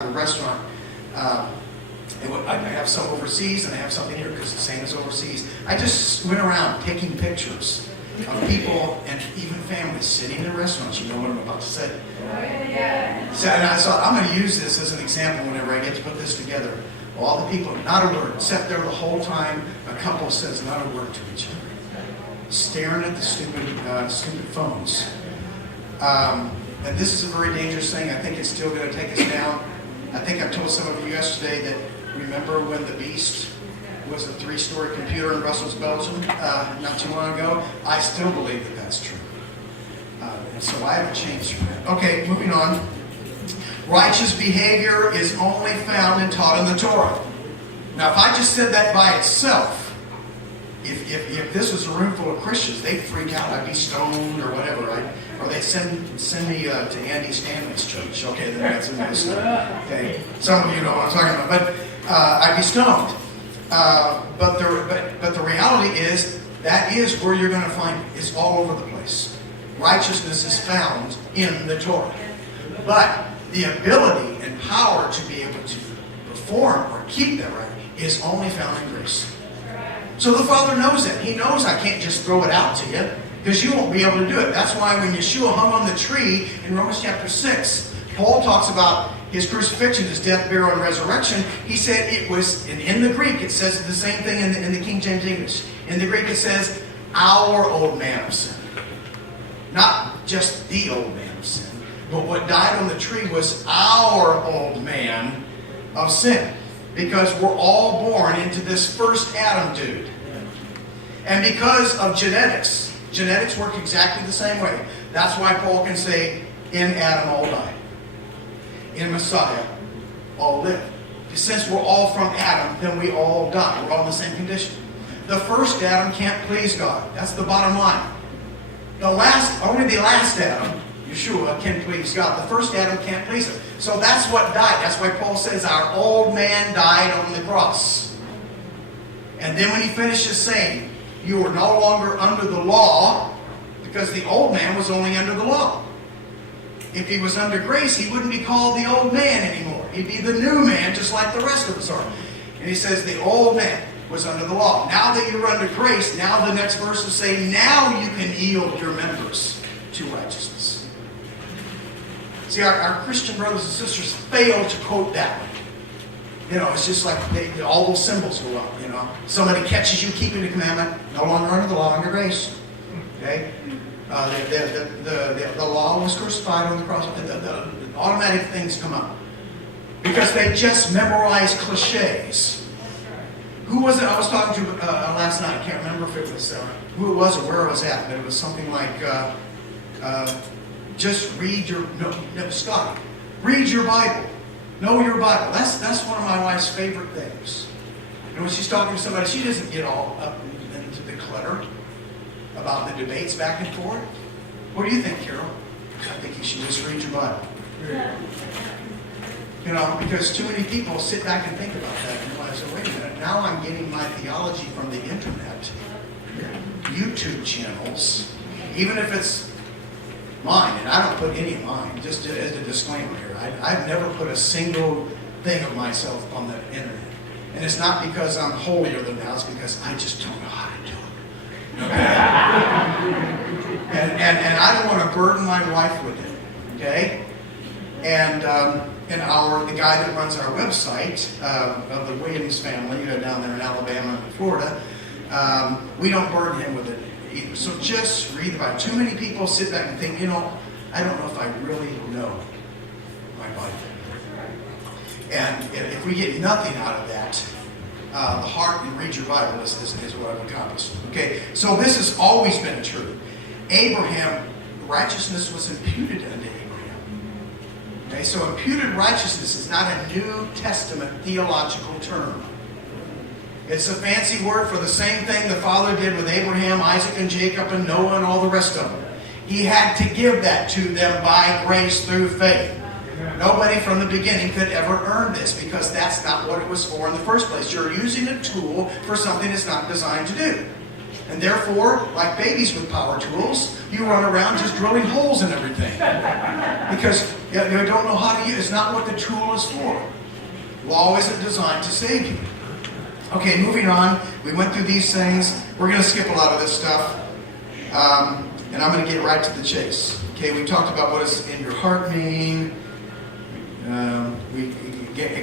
a restaurant. I have some overseas and I have something here because the same as overseas. I just went around taking pictures of people and even families sitting in restaurants. You know what I'm about to say. So, and I thought, I'm going to use this as an example whenever I get to put this together. All the people, not a word, sat there the whole time. A couple says not a word to each other, staring at the stupid phones. And this is a very dangerous thing. I think it's still going to take us down. I think I told some of you yesterday that remember when the Beast was a 3-story computer in Brussels, Belgium, not too long ago? I still believe that that's true. And so I haven't changed from that. Okay, moving on. Righteous behavior is only found and taught in the Torah. Now, if I just said that by itself, if this was a room full of Christians, they'd freak out. I'd be stoned or whatever. Or they'd send me to Andy Stanley's church. Okay, then that's another story. Okay, some of you know what I'm talking about. But I'd be stoned. But the reality is that is where you're going to find it. It's all over the place. Righteousness is found in the Torah. But the ability and power to be able to perform or keep that right is only found in grace. So the Father knows that. He knows I can't just throw it out to you because you won't be able to do it. That's why when Yeshua hung on the tree in Romans chapter 6, Paul talks about his crucifixion, his death, burial, and resurrection. He said it was, and in the Greek it says the same thing in the King James English. In the Greek it says, our old man of sin. Not just the old man of sin. But what died on the tree was our old man of sin. Because we're all born into this first Adam dude. And because of genetics work exactly the same way. That's why Paul can say, in Adam all die. In Messiah all live. Since we're all from Adam, then we all die. We're all in the same condition. The first Adam can't please God. That's the bottom line. Only the last Adam, Yeshua, can please God. The first Adam can't please him. So that's what died. That's why Paul says our old man died on the cross. And then when he finishes saying, you are no longer under the law, because the old man was only under the law. If he was under grace, he wouldn't be called the old man anymore. He'd be the new man, just like the rest of us are. And he says the old man was under the law. Now that you're under grace, now the next verse is saying, now you can yield your members to righteousness. See, our Christian brothers and sisters fail to quote that one. You know, it's just like all those symbols go up, you know. Somebody catches you keeping the commandment, no longer under the law, under grace. Okay? The law was crucified on the cross. The automatic things come up. Because they just memorize cliches. Who was it I was talking to last night? I can't remember if it was who it was or where it was at, but it was something like just read your Scott. Read your Bible. Know your Bible. That's one of my wife's favorite things. And when she's talking to somebody, she doesn't get all up into the clutter about the debates back and forth. What do you think, Carol? I think you should just read your Bible. You know, because too many people sit back and think about that and realize, oh, wait a minute, now I'm getting my theology from the internet, YouTube channels, even if it's mine, and I don't put any of mine, just as a disclaimer here. I've never put a single thing of myself on the internet. And it's not because I'm holier than thou, it's because I just don't know how to do it. Okay? and I don't want to burden my wife with it. Okay? And the guy that runs our website of the Williams family down there in Alabama and Florida, we don't burden him with it either. So just read the Bible. Too many people sit back and think, you know, I don't know if I really know my Bible. And if we get nothing out of that, the heart and read your Bible is what I've accomplished. Okay, so this has always been true. Abraham, righteousness was imputed unto Abraham. Okay, so imputed righteousness is not a New Testament theological term. It's a fancy word for the same thing the Father did with Abraham, Isaac, and Jacob, and Noah, and all the rest of them. He had to give that to them by grace through faith. Nobody from the beginning could ever earn this because that's not what it was for in the first place. You're using a tool for something it's not designed to do. And therefore, like babies with power tools, you run around just drilling holes in everything. Because you don't know how to use it. It's not what the tool is for. Law isn't designed to save you. Okay, moving on. We went through these things. We're going to skip a lot of this stuff. And I'm going to get right to the chase. Okay, we talked about what does in your heart mean. We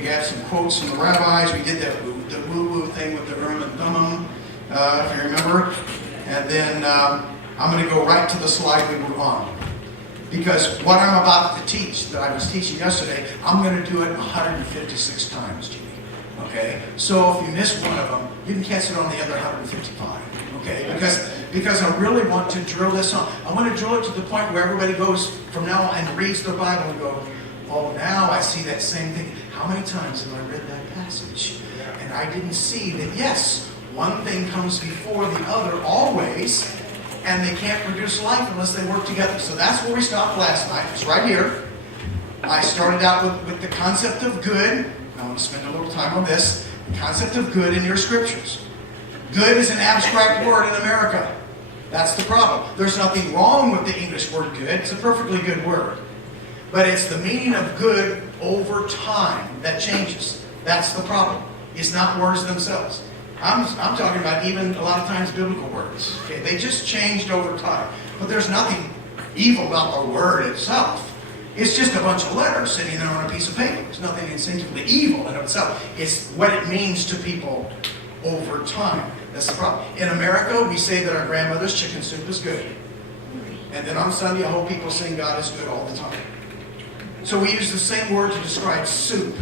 got some quotes from the rabbis. We did the woo-woo thing with the Urim and Thummim, if you remember. And then I'm going to go right to the slide we were on. Because what I'm about to teach, that I was teaching yesterday, I'm going to do it 156 times, Jimmy. Okay? So if you miss one of them, you can catch it on the other 155. Okay? Because I really want to drill this on. I want to drill it to the point where everybody goes from now on and reads the Bible and go, oh, now I see that same thing. How many times have I read that passage? And I didn't see that, yes, one thing comes before the other always, and they can't produce life unless they work together. So that's where we stopped last night. It's right here. I started out with the concept of good. I want to spend a little time on this. The concept of good in your scriptures. Good is an abstract word in America. That's the problem. There's nothing wrong with the English word good. It's a perfectly good word. But it's the meaning of good over time that changes. That's the problem. It's not words themselves. I'm talking about even a lot of times biblical words. Okay, they just changed over time. But there's nothing evil about the word itself. It's just a bunch of letters sitting there on a piece of paper. There's nothing instinctively evil in itself. It's what it means to people over time. That's the problem. In America, we say that our grandmother's chicken soup is good. And then on Sunday, I hope people sing God is good all the time. So we use the same word to describe soup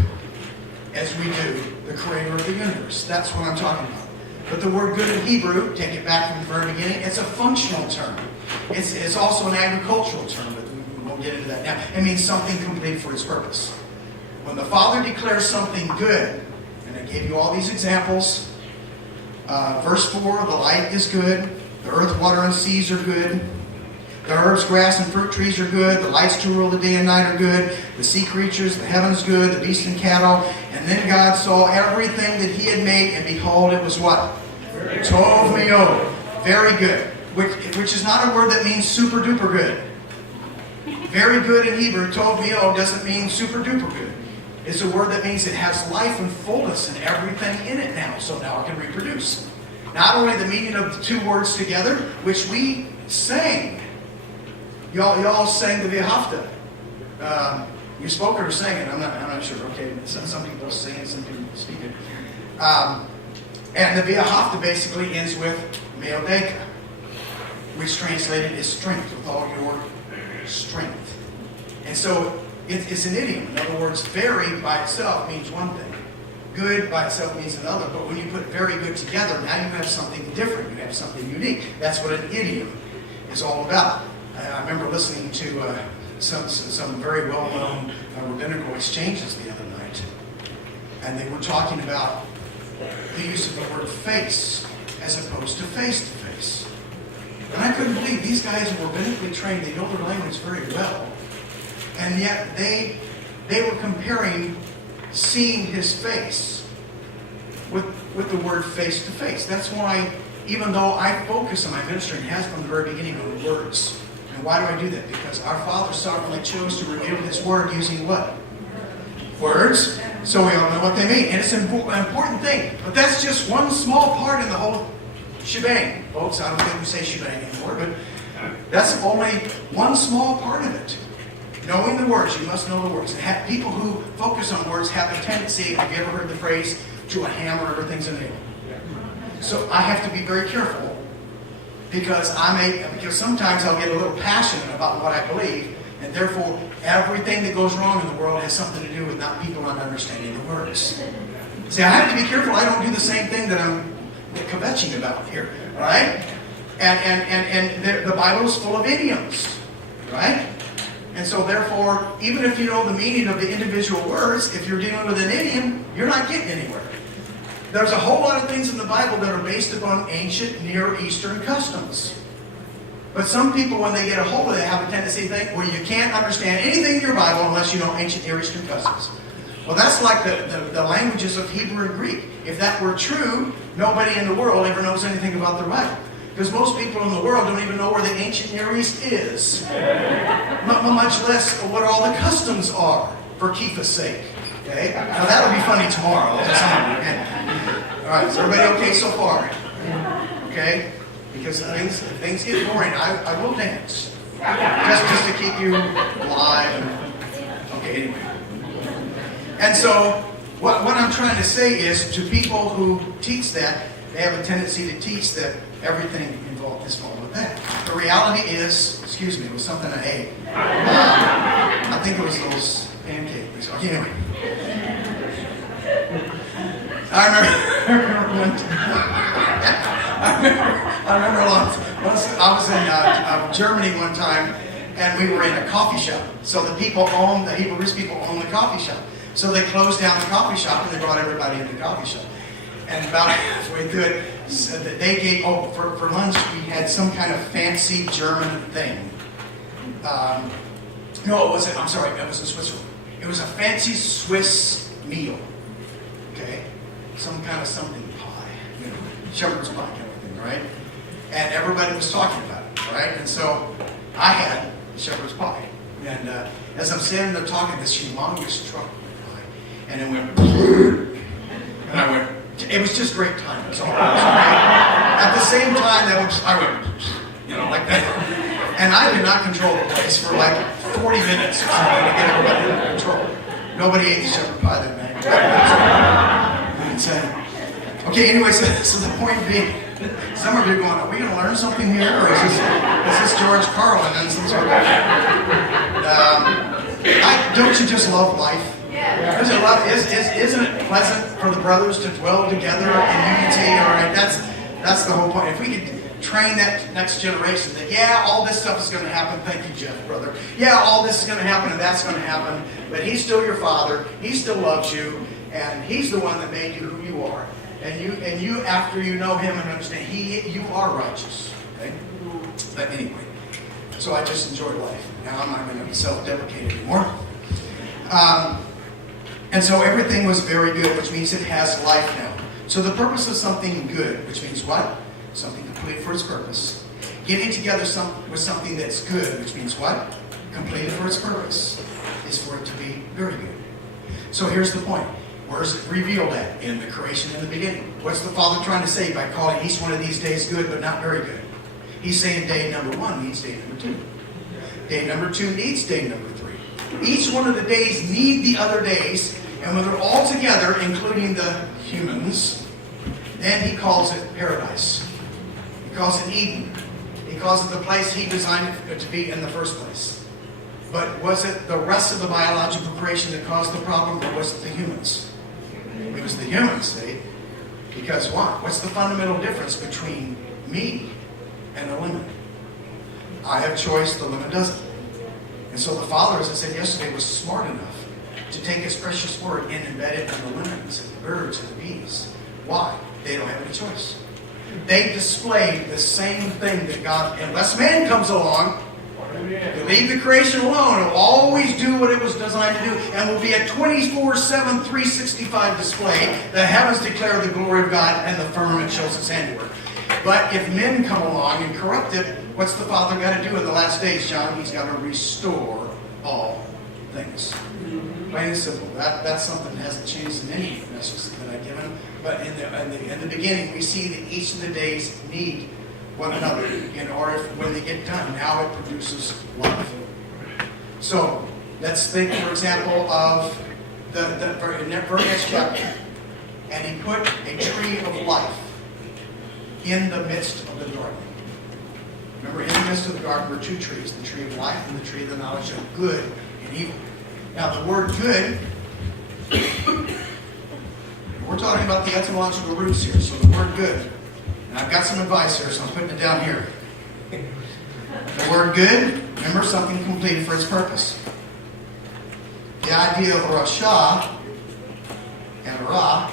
as we do the creator of the universe. That's what I'm talking about. But the word good in Hebrew, take it back from the very beginning, it's a functional term. It's also an agricultural term, but we won't get into that now. It means something complete for its purpose. When the Father declares something good, and I gave you all these examples, verse 4, the light is good, the earth, water, and seas are good, the herbs, grass, and fruit trees are good. The lights to rule the day and night are good. The sea creatures, the heavens good. The beasts and cattle. And then God saw everything that He had made, and behold, it was what? Tov me'od. Very good. Which is not a word that means super duper good. Very good in Hebrew, tov me'od, doesn't mean super duper good. It's a word that means it has life and fullness and everything in it now. So now it can reproduce. Not only the meaning of the two words together, which we sang. Y'all sang the V'ahavta. You spoke or sang it. I'm not sure. Okay, some people sing it, some people speak it. And the V'ahavta basically ends with meodeka, which translated is strength, with all your strength. And so it's an idiom. In other words, very by itself means one thing. Good by itself means another. But when you put very good together, now you have something different. You have something unique. That's what an idiom is all about. I remember listening to some very well-known rabbinical exchanges the other night. And they were talking about the use of the word face as opposed to face-to-face. And I couldn't believe these guys were rabbinically trained. They know their language very well. And yet they were comparing seeing His face with the word face-to-face. That's why, even though I focus on my ministry and has from the very beginning on the words. And why do I do that? Because our Father sovereignly chose to reveal His Word using what? Words. So we all know what they mean. And it's an important thing. But that's just one small part in the whole shebang. Folks, I don't think we say shebang anymore, but that's only one small part of it. Knowing the words, you must know the words. And people who focus on words have a tendency, have you ever heard the phrase, to a hammer everything's a nail? So I have to be very careful. Because sometimes I'll get a little passionate about what I believe, and therefore everything that goes wrong in the world has something to do with people not understanding the words. See, I have to be careful I don't do the same thing that I'm kvetching about here, right? And the Bible is full of idioms, right? And so therefore, even if you know the meaning of the individual words, if you're dealing with an idiom, you're not getting anywhere. There's a whole lot of things in the Bible that are based upon ancient Near Eastern customs. But some people, when they get a hold of it, have a tendency to think, well, you can't understand anything in your Bible unless you know ancient Near Eastern customs. Well, that's like the languages of Hebrew and Greek. If that were true, nobody in the world ever knows anything about their Bible. Because most people in the world don't even know where the ancient Near East is. Much less what all the customs are, for Kefa's sake. Okay? Now that'll be funny tomorrow. All right, is everybody okay so far? Okay? Because if things get boring, I will dance. Just to keep you alive. Okay, anyway. And so, what I'm trying to say is, to people who teach that, they have a tendency to teach that everything involved is wrong with that. The reality is, excuse me, it was something I ate. I think it was those pancakes. Okay, anyway. I remember once I was in Germany one time, and we were in a coffee shop. So the Hebrew people own the coffee shop. So they closed down the coffee shop, and they brought everybody in the coffee shop. And about halfway through it, so that they gave, for lunch, we had some kind of fancy German thing. It was in Switzerland. It was a fancy Swiss meal. Okay? Some kind of something pie. Shepherd's pie kind of thing, right? And everybody was talking about it, right? And so I had shepherd's pie. And as I'm standing there talking, this humongous truck went by. And it went, and I went, it was just great time. It was all right. At the same time, I went, like that. And I did not control the place for like 40 minutes or something to get everybody under control. Nobody ate the shepherd pie that night. Okay, anyway, so the point being, some of you are going, are we going to learn something here? Or is this George Carlin and some sort of... don't you just love life? Isn't it pleasant for the brothers to dwell together in unity? All right, that's the whole point. If we could train that next generation that, all this stuff is going to happen. Thank you, Jeff, brother. All this is going to happen and that's going to happen. But he's still your father. He still loves you. And he's the one that made you who you are. And you after you know him and understand, you are righteous. Okay? But anyway, so I just enjoy life. Now I'm not going to be self-deprecating anymore. And so everything was very good, which means it has life now. So the purpose of something good, which means what? Something complete for its purpose. Getting together with something that's good, which means what? Completed for its purpose, is for it to be very good. So here's the point. Where's it revealed at? In the creation in the beginning. What's the Father trying to say by calling each one of these days good but not very good? He's saying day number 1 needs day number 2. Day number 2 needs day number 3. Each one of the days need the other days, and when they're all together, including the humans, then he calls it paradise. He calls it Eden. He calls it the place he designed it to be in the first place. But was it the rest of the biological creation that caused the problem, or was it the humans? It was the humans, see? Because why? What's the fundamental difference between me and a lemon? I have choice, the lemon doesn't. And so the Father, as I said yesterday, was smart enough to take his precious word and embed it in the lemons and the birds and the bees. Why? They don't have any choice. They displayed the same thing that God, unless man comes along, to leave the creation alone, it'll always do what it was designed to do, and will be a 24/7, 365 display. The heavens declare the glory of God, and the firmament shows its handiwork. But if men come along and corrupt it, what's the Father got to do in the last days, John? He's got to restore all things. Plain and simple. That's something that hasn't changed in any message that I've given. But in the beginning, we see that each of the days need one another in order, when they get done, now it produces life. So let's think, for example, of the very next chapter. And he put a tree of life in the midst of the garden. Remember, in the midst of the garden were 2 trees, the tree of life and the tree of the knowledge of good and evil. Now the word good, we're talking about the etymological roots here, so the word good. And I've got some advice here, so I'm putting it down here. The word good, remember, something completed for its purpose. The idea of rasha and ra,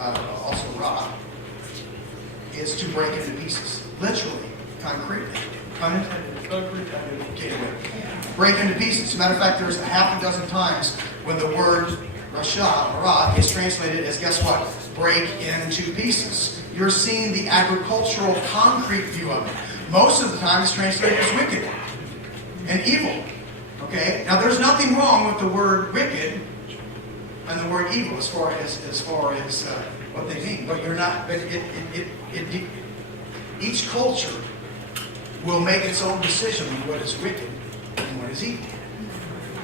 also ra, is to break into pieces. Literally, concretely. Break into pieces. As a matter of fact, there's a half a dozen times when the word rasha, ra, is translated as, guess what? Break into pieces. you're seeing the agricultural, concrete view of it. Most of the time it's translated as wicked and evil. Okay? Now there's nothing wrong with the word wicked and the word evil as far as what they mean. But you're not. But each culture will make its own decision on what is wicked and what is evil.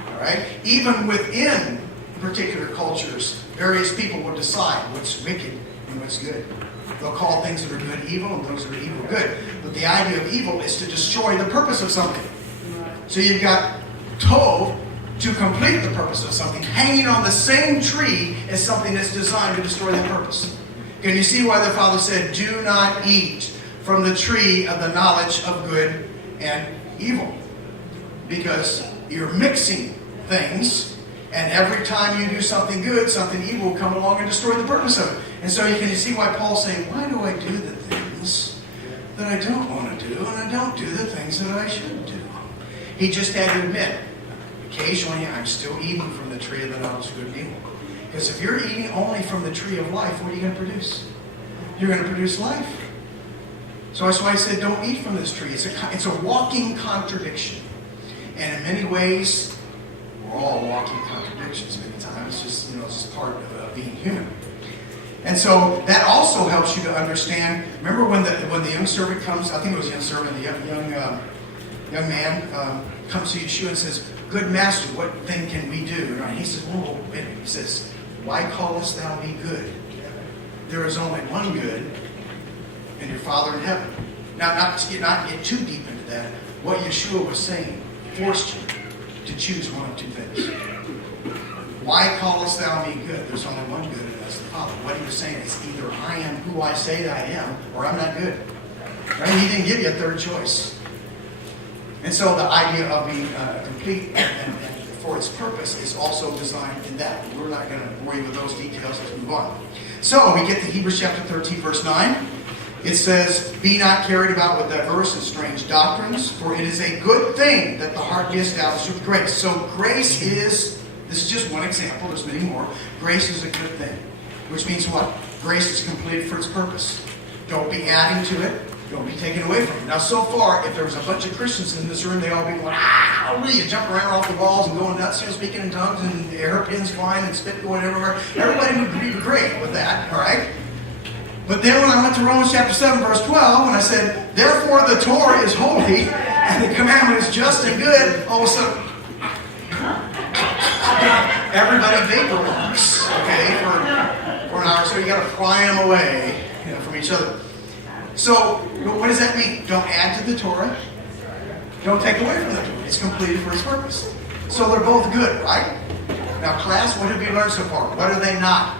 All right? Even within particular cultures, various people will decide what's wicked and what's good. They'll call things that are good evil and those that are evil good. But the idea of evil is to destroy the purpose of something. So you've got Tov, to complete the purpose of something, hanging on the same tree as something that's designed to destroy the purpose. Can you see why the Father said, do not eat from the tree of the knowledge of good and evil? Because you're mixing things, and every time you do something good, something evil will come along and destroy the purpose of it. And so you can see why Paul's saying, why do I do the things that I don't want to do, and I don't do the things that I should do? He just had to admit, occasionally I'm still eating from the tree of the knowledge of good and evil. Because if you're eating only from the tree of life, what are you going to produce? You're going to produce life. So that's why I said, don't eat from this tree. It's a walking contradiction. And in many ways, we're all walking contradictions many times. It's just part of being human. And so that also helps you to understand. Remember when the young servant comes, I think it was a young servant, the young man comes to Yeshua and says, good master, what thing can we do? And he says, whoa, wait a minute. He says, why callest thou me good? There is only one good, and your Father in heaven. Now, not to get too deep into that, what Yeshua was saying forced you to choose one of two things. Why callest thou me good? There's only one good, and that's the Father. What he was saying is either I am who I say that I am, or I'm not good. Right? He didn't give you a third choice. And so the idea of being complete and for its purpose is also designed in that. We're not going to bore you with those details. Let's move on. So we get to Hebrews chapter 13, verse 9. It says, be not carried about with diverse and strange doctrines, for it is a good thing that the heart be established with grace. So grace is, this is just one example, there's many more. Grace is a good thing. Which means what? Grace is completed for its purpose. Don't be adding to it. Don't be taken away from it. Now, so far, if there was a bunch of Christians in this room, they all be going, hallelujah, jumping around off the walls and going nuts, speaking in tongues and hairpins flying and spit going everywhere. Everybody would be great with that, all right? But then when I went to Romans chapter 7, verse 12, and I said, therefore the Torah is holy, and the commandment is just and good, all of a sudden, everybody vaporizes, okay, for an hour. So you got to pry them away from each other. So, what does that mean? Don't add to the Torah. Don't take away from the Torah. It's completed for its purpose. So they're both good, right? Now, class, what have you learned so far? What are they not?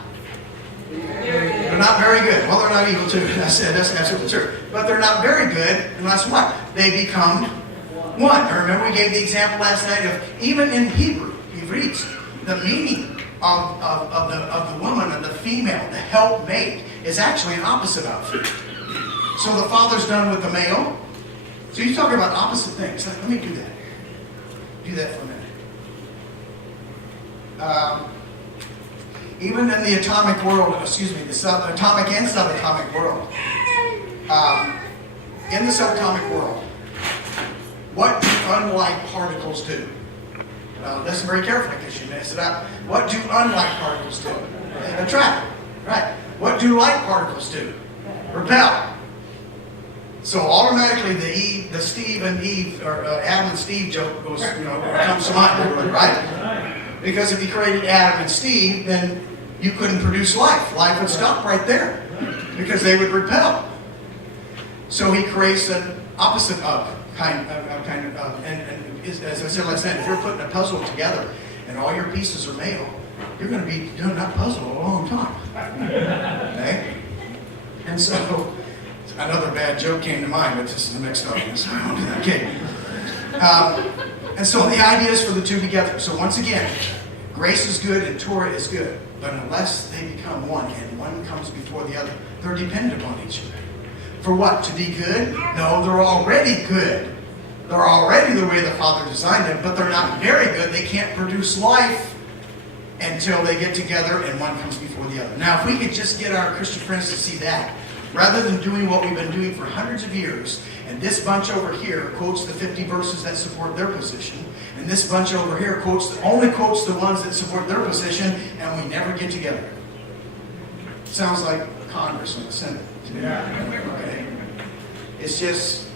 They're not very good. Well, they're not evil too. That's absolutely true. But they're not very good unless what? They become one. Now, remember we gave the example last night of even in Hebrew, the meaning of the woman and the female, the helpmate, is actually an opposite of. So the Father's done with the male. So you're talking about opposite things. Let me do that. Do that for a minute. Even in the atomic world, the atomic and subatomic world. In the subatomic world, what do unlike particles do? Listen very carefully because you mess it up. What do unlike particles do? They attract. Right. What do like particles do? Repel. So automatically the Steve and Eve, or Adam and Steve joke comes to mind, right? Because if you created Adam and Steve, then you couldn't produce life. Life would stop right there because they would repel. So he creates an opposite of kind of, and as I said last night, if you're putting a puzzle together and all your pieces are male, you're going to be doing that puzzle a long time. Okay? And so another bad joke came to mind, but this is a mixed up. So I won't do that. Okay. And so the idea is for the two together. So once again, grace is good and Torah is good. But unless they become one and one comes before the other, they're dependent upon each other. For what? To be good? No, they're already good. They're already the way the Father designed them, but they're not very good. They can't produce life until they get together and one comes before the other. Now, if we could just get our Christian friends to see that, Rather than doing what we've been doing for hundreds of years, and this bunch over here quotes the 50 verses that support their position, and this bunch over here only quotes the ones that support their position, and we never get together. Sounds like Congress and the Senate. Okay? It's just,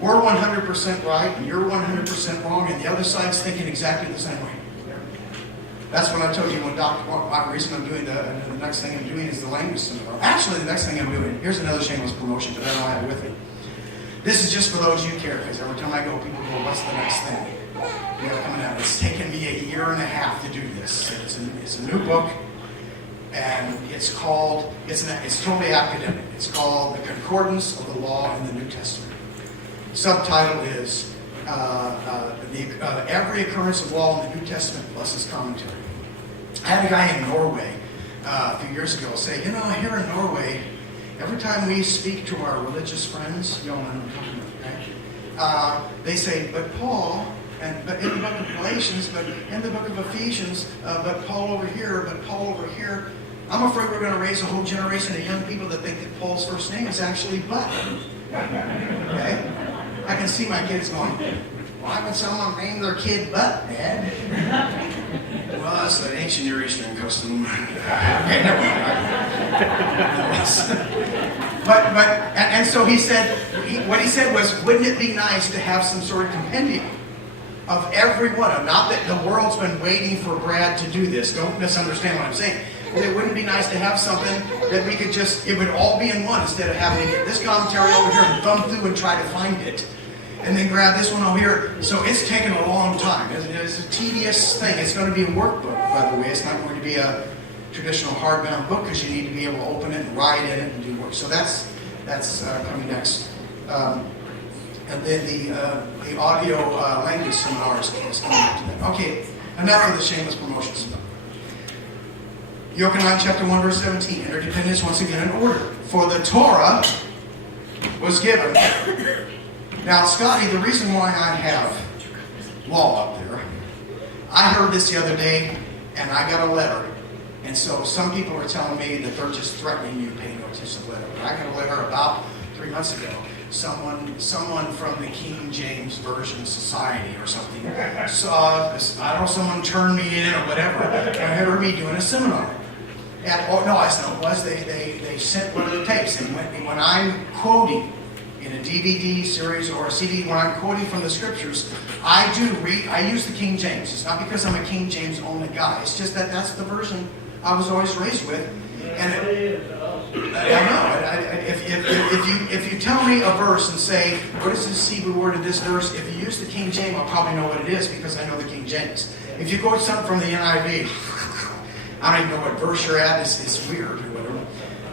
we're 100% right, and you're 100% wrong, and the other side's thinking exactly the same way. That's what I told you when the reason I'm doing the next thing I'm doing is the language seminar. Actually, the next thing I'm doing, here's another shameless promotion, but I don't have it with me. This is just for those you care, because every time I go, people go, what's the next thing? You know, coming out. It's taken me a year and a half to do this. It's a new book, and it's totally academic. It's called The Concordance of the Law in the New Testament. Subtitle is Every Occurrence of Law in the New Testament plus its commentary. I had a guy in Norway a few years ago say, you know, here in Norway, every time we speak to our religious friends, you all know what I'm talking about, okay? They say, but Paul, but in the book of Galatians, but in the book of Ephesians, but Paul over here, but Paul over here. I'm afraid we're going to raise a whole generation of young people that think that Paul's first name is actually But. Okay? I can see my kids going, why would someone name their kid But, Dad? Well, that's an ancient Near Eastern custom. Okay, never mind. And so he said, what he said was, wouldn't it be nice to have some sort of compendium of every one of them? Not that the world's been waiting for Brad to do this. Don't misunderstand what I'm saying. It wouldn't be nice to have something that we could just, it would all be in one instead of having to get this commentary over here and thumb through and try to find it. And then grab this one over here. So it's taken a long time. It's a tedious thing. It's going to be a workbook, by the way. It's not going to be a traditional hardbound book because you need to be able to open it and write in it and do work. So that's coming next. And then the audio language seminar is coming up to that. Okay, enough of the shameless promotions. Yochanan chapter 1 verse 17. Interdependence once again in order. For the Torah was given. Now, Scotty, the reason why I have law up there, I heard this the other day, and I got a letter. And so some people are telling me that they're just threatening you to pay no attention to the letter. But I got a letter about 3 months ago. Someone from the King James Version Society or something. So, I don't know, someone turned me in or whatever. And I heard me doing a seminar. And, oh, no, I know it was. They sent one of the tapes. And when I'm quoting in a DVD series or a CD, when I'm quoting from the scriptures, I use the King James. It's not because I'm a King James only guy. It's just that that's the version I was always raised with. And I know. If you tell me a verse and say, what is this Hebrew word in this verse? If you use the King James, I'll probably know what it is because I know the King James. If you quote something from the NIV, I don't even know what verse you're at. It's weird or whatever.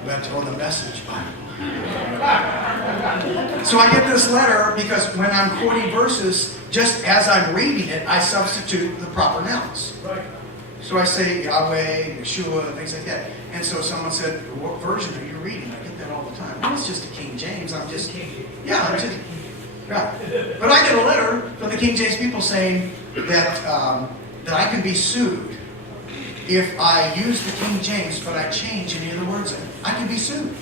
But or the Message Bible. So I get this letter because when I'm quoting verses, just as I'm reading it, I substitute the proper nouns. Right. So I say Yahweh, Yeshua, and things like that. And so someone said, what version are you reading? I get that all the time. Well, it's just a King James. I'm just, right. But I get a letter from the King James people saying that I can be sued if I use the King James, but I change any of the words in it. I can be sued.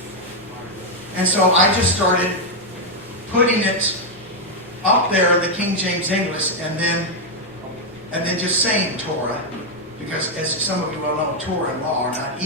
And so I just started putting it up there in the King James English and then just saying Torah, because as some of you well know, Torah and law are not